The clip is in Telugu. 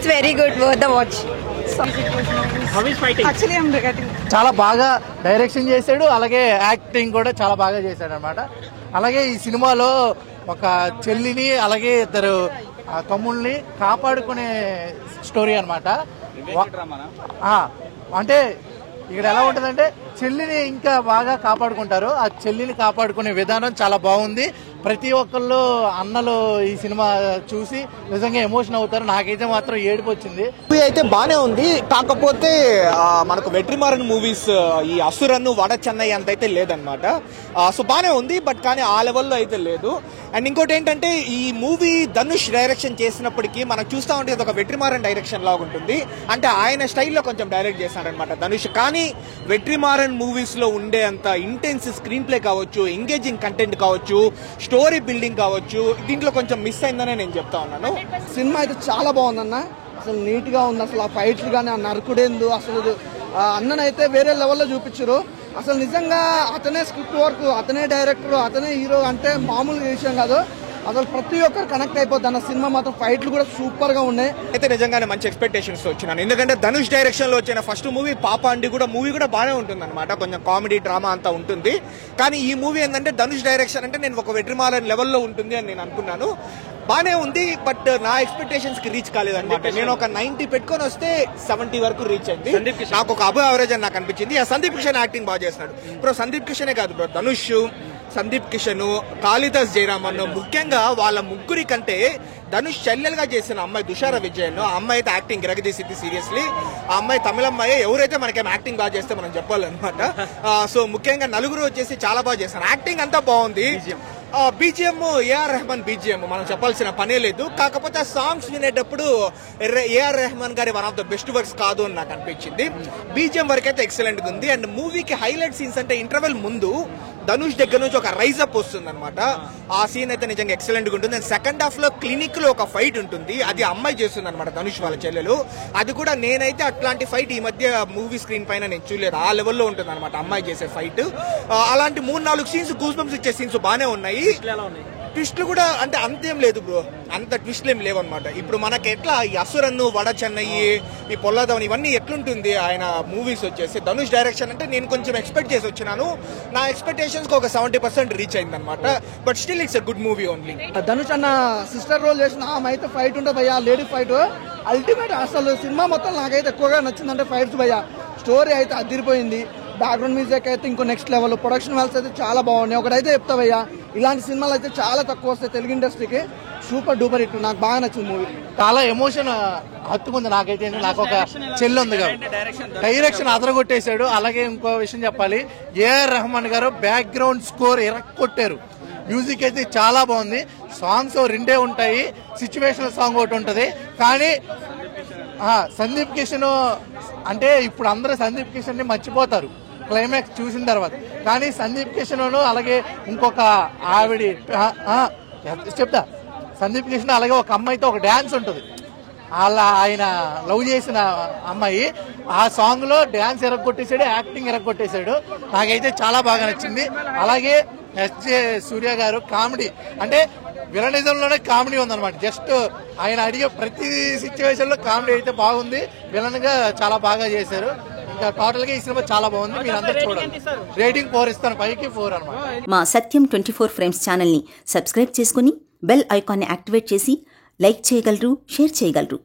It's very good, worth the watch. How is fighting? Actually, I'm regretting. చాలా బాగా డైరెక్షన్ చేశాడు, అలాగే యాక్టింగ్ కూడా చాలా బాగా చేశాడు అనమాట. అలాగే ఈ సినిమాలో ఒక చెల్లిని అలాగే ఇద్దరు తమ్ముళ్ళని కాపాడుకునే స్టోరీ అనమాట. అంటే ఇక్కడ ఎలా ఉంటుందంటే చెల్లిని ఇంకా బాగా కాపాడుకుంటారు. ఆ చెల్లిని కాపాడుకునే విధానం చాలా బాగుంది. ప్రతి ఒక్కళ్ళు అన్నలు ఈ సినిమా చూసి నిజంగా ఎమోషన్ అవుతారు. నాకైతే మాత్రం ఏడుపు వచ్చింది. మూవీ అయితే బానే ఉంది, కాకపోతే మనకు వెట్రిమారన్ మూవీస్ ఈ అసురన్ను వడ చెన్నై అంత అయితే లేదనమాట. సో బానే ఉంది, బట్ కానీ ఆ లెవెల్లో అయితే లేదు. అండ్ ఇంకోటి ఏంటంటే ఈ మూవీ ధనుష్ డైరెక్షన్ చేసినప్పటికీ మనం చూస్తూ ఉంటే ఇది ఒక వెట్రిమారన్ డైరెక్షన్ లాగా ఉంటుంది. అంటే ఆయన స్టైల్లో కొంచెం డైరెక్ట్ చేస్తాడనమాట ధనుష్. కానీ వెట్రిమారన్ మూవీస్ లో ఉండే అంత ఇంటెన్స్ స్క్రీన్ ప్లే కావచ్చు, ఎంగేజింగ్ కంటెంట్ కావచ్చు, స్టోరీ బిల్డింగ్ కావచ్చు, దీంట్లో కొంచెం మిస్ అయిందనే నేను చెప్తా ఉన్నాను. సినిమా అయితే చాలా బాగుందన్న, అసలు నీట్ గా ఉంది. అసలు ఆ ఫైట్లు కానీ ఆ నరకుడేందు అసలు అన్ననైతే వేరే లెవెల్లో చూపించారు. అసలు నిజంగా అతనే స్క్రిప్ట్ వర్క్, అతనే డైరెక్టర్, అతనే హీరో అంటే మామూలు విషయం కాదు. అసలు ప్రతి ఒక్కరు కనెక్ట్ అయిపోద్ది అన్న. సినిమా మాత్రం ఫైట్లు కూడా సూపర్ గా ఉన్నాయి. అయితే నిజంగానే మంచి ఎక్స్పెక్టేషన్స్ వచ్చినాను, ఎందుకంటే ధనుష్ డైరెక్షన్ లో వచ్చిన ఫస్ట్ మూవీ పాప అండి కూడా మూవీ కూడా బాగానే ఉంటుంది అనమాట. కొంచెం కామెడీ డ్రామా అంతా ఉంటుంది. కానీ ఈ మూవీ ఏంటంటే ధనుష్ డైరెక్షన్ అంటే నేను ఒక వెట్రిమారన్ లెవెల్లో ఉంటుంది అని నేను అనుకున్నాను. బానే ఉంది, బట్ నా ఎక్స్పెక్టేషన్స్ కి రీచ్ కాలేదన్నమాట. నేను ఒక 90 పెట్టుకొని వస్తే 70 వరకు రీచ్ అయింది. నాకు ఒక అబవ్ యావరేజ్ అని నాకు అనిపించింది. సందీప్ కిషన్ యాక్టింగ్ బాగా చేస్తున్నాడు బ్రో. సందీప్ కిషనే కాదు బ్రో, ధనుష్, సందీప్ కిషన్, కాళిదాస్ జయరామన్, ముఖ్యంగా వాళ్ళ ముగ్గురి కంటే ధనుష్ చెల్లెలుగా చేసిన అమ్మాయి దుషార విజయన్, ఆ అమ్మాయి అయితే యాక్టింగ్ ఇరగదీసింది సీరియస్లీ. ఆ అమ్మాయి తమిళ అమ్మాయి, ఎవరైతే మనకేం యాక్టింగ్ బాగా చేస్తే మనం చెప్పాలన్నమాట. సో ముఖ్యంగా నలుగురు వచ్చేసి చాలా బాగా చేస్తారు. యాక్టింగ్ అంతా బాగుంది. బీజిఎం ఏఆర్ రెహమాన్ బీజిఎం మనం చెప్పాల్సిన పనే లేదు. కాకపోతే ఆ సాంగ్స్ వినేటప్పుడు ఏఆర్ రెహమాన్ గారి one of the best works కాదు అని నాకు అనిపించింది. బీజిఎం వరకు అయితే ఎక్సలెంట్ గా ఉంది. అండ్ మూవీకి హైలైట్ సీన్స్ అంటే ఇంటర్వెల్ ముందు ధనుష్ దగ్గర నుంచి ఒక రైజ్ అప్ వస్తుంది అనమాట. ఆ సీన్ అయితే నిజంగా ఎక్సలెంట్ గా ఉంటుంది. అండ్ సెకండ్ హాఫ్ లో క్లినిక్ లో ఒక ఫైట్ ఉంటుంది, అది అమ్మాయి చేస్తుంది అనమాట, ధనుష్ వాళ్ళ చెల్లెలు. అది కూడా నేనైతే అట్లాంటి ఫైట్ ఈ మధ్య మూవీ స్క్రీన్ పైన నేను చూడలేదు. ఆ లెవెల్లో ఉంటుంది అనమాట అమ్మాయి చేసే ఫైట్. అలాంటి 3-4 సీన్స్ గూస్ బంప్స్ ఇచ్చే సీన్స్ బానే ఉన్నాయి. ట్విస్ట్లు కూడా అంటే అంతేం లేదు బ్రో, అంత ట్విస్ట్లు ఏం లేవన్నమాట. ఇప్పుడు మనకి ఎట్లా ఈ అసురన్ను, వడ చెన్నై, ఈ పొల్లదవన్ ఇవన్నీ ఎట్లుంటుంది ఆయన మూవీస్ వచ్చేసి ధనుష్ డైరెక్షన్ అంటే నేను కొంచెం ఎక్స్పెక్ట్ చేసి వచ్చినాను. నా ఎక్స్పెక్టేషన్స్ కి ఒక 70% రీచ్ అయింది అనమాట. But still it's a good movie only. Dhanush అన్న సిస్టర్ రోల్ చేసిన ఆమె అయితే ఫైట్ ఉంటుంది భయ్యా, లేడీ ఫైట్ అల్టిమేట్. అసలు సినిమా మొత్తం నాకైతే ఎక్కువగా నచ్చిందంటే ఫైట్స్ భయ్యా. స్టోరీ అయితే అదిరిపోయింది. బ్యాక్గ్రౌండ్ మ్యూజిక్ అయితే ఇంకో నెక్స్ట్ లెవెల్. ప్రొడక్షన్ వాల్స్ అయితే చాలా బాగున్నాయి. ఒకటైతే చెప్తావయ్యా, ఇలాంటి సినిమాలు అయితే చాలా తక్కువ వస్తాయి తెలుగు ఇండస్ట్రీకి. Super duper hit. నాకు బాగా నచ్చింది మూవీ. చాలా ఎమోషన్ హత్తుకుంది నాకైతే. నాకు ఒక చెల్లి ఉంది కాబట్టి డైరెక్షన్ అదరగొట్టేశాడు. అలాగే ఇంకో విషయం చెప్పాలి, ఏఆర్ రెహమాన్ గారు బ్యాక్గ్రౌండ్ స్కోర్ ఇరక్కొట్టారు. మ్యూజిక్ అయితే చాలా బాగుంది. సాంగ్స్ 2 ఉంటాయి, సిచ్యువేషనల్ సాంగ్ ఒకటి ఉంటుంది. కానీ సందీప్ కిషన్ అంటే ఇప్పుడు అందరూ సందీప్ కిషన్ ని మర్చిపోతారు క్లైమాక్స్ చూసిన తర్వాత. కానీ సందీప్ కిషన్ అలాగే ఇంకొక ఆవిడ చెప్తా, సందీప్ కిషన్ అలాగే ఒక అమ్మాయితో ఒక డాన్స్ ఉంటుంది, అలా ఆయన లవ్ చేసిన అమ్మాయి. ఆ సాంగ్ లో డాన్స్ ఎరగొట్టేశాడు, యాక్టింగ్ ఎరగొట్టేశాడు. నాకైతే చాలా బాగా నచ్చింది. అలాగే ఎస్జే సూర్య గారు కామెడీ అంటే విలనిజంలోనే కామెడీ ఉందన్నమాట. జస్ట్ ఆయన అడిగే ప్రతి సిచ్యువేషన్ లో కామెడీ అయితే బాగుంది. విలన్ గా చాలా బాగా చేశారు. ఇంకా టోటల్ గా ఈ సినిమా చాలా బాగుంది. మీరు అందరూ చూడండి. రేటింగ్ 4 ఇస్తాను, 5కి 4 అనమాట. మా సత్యం 24 ఫ్రేమ్స్ ఛానల్ ని సబ్స్క్రైబ్ చేసుకుని బెల్ ఐకాన్ ని యాక్టివేట్ చేసి లైక్ చేయగలరు, షేర్ చేయగలరు.